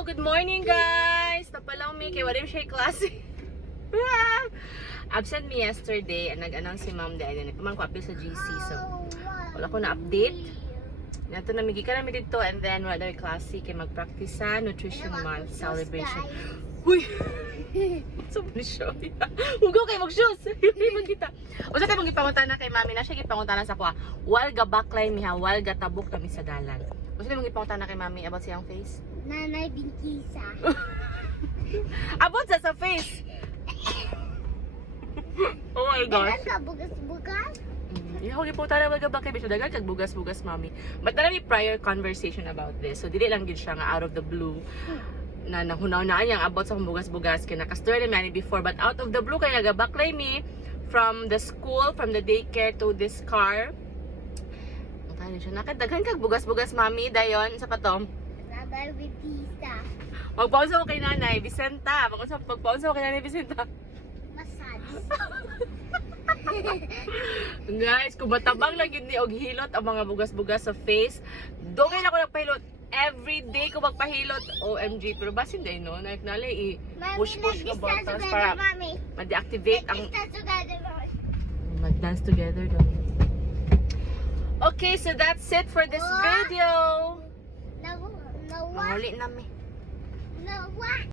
Hello, good morning guys! Napalaw mi kay Wadim siya klase. Absent me yesterday and nag-announce si ma'am dahil nagpamang ko appeal sa GC, so wala ko na update. Nato na migi ka namin dito and then wala daw klase kay mag-practice sa Nutrition Month celebration. Uy! So ni siya. Huwag kay mag-shoes. Hindi kita. Usa kay mong ipangunta na kay mami na siya ipangunta na sa kuha. Wal ga backline miha, wal ga tabok kami sa dalan. Usa kay mong ipangunta na kay mami about siyang face? Nanay Bingkisa. About sa face. Oh my gosh. Dagan ka bugas-bugas? Yung po tala magabak kay dagan kag bugas-bugas mami. But na may prior conversation about this. So dili lang gid siya nga out of the blue na nahunaw na yang about sa bugas-bugas kay naka-story na man before, but out of the blue kay nagabaklay mi from the school, from the daycare to this car. Ano siya nakadagan kag bugas-bugas mami dayon sa patom. Nanay Bingkisa. Magpaunsa ko kay Nanay Vicenta. Magpaunsa ko kay Nanay Vicenta. Massage. Guys, kung matabang lang yun ni og hilot ang mga bugas-bugas sa face, dugay na ko nagpahilot. Every day ko magpahilot. OMG. Pero basin din, no? Nalay i-push-push ka buttons para ma-deactivate ang... Mag-dance together daw. Okay, so that's it for this video. Nawa. Ang huli namin. Nawa.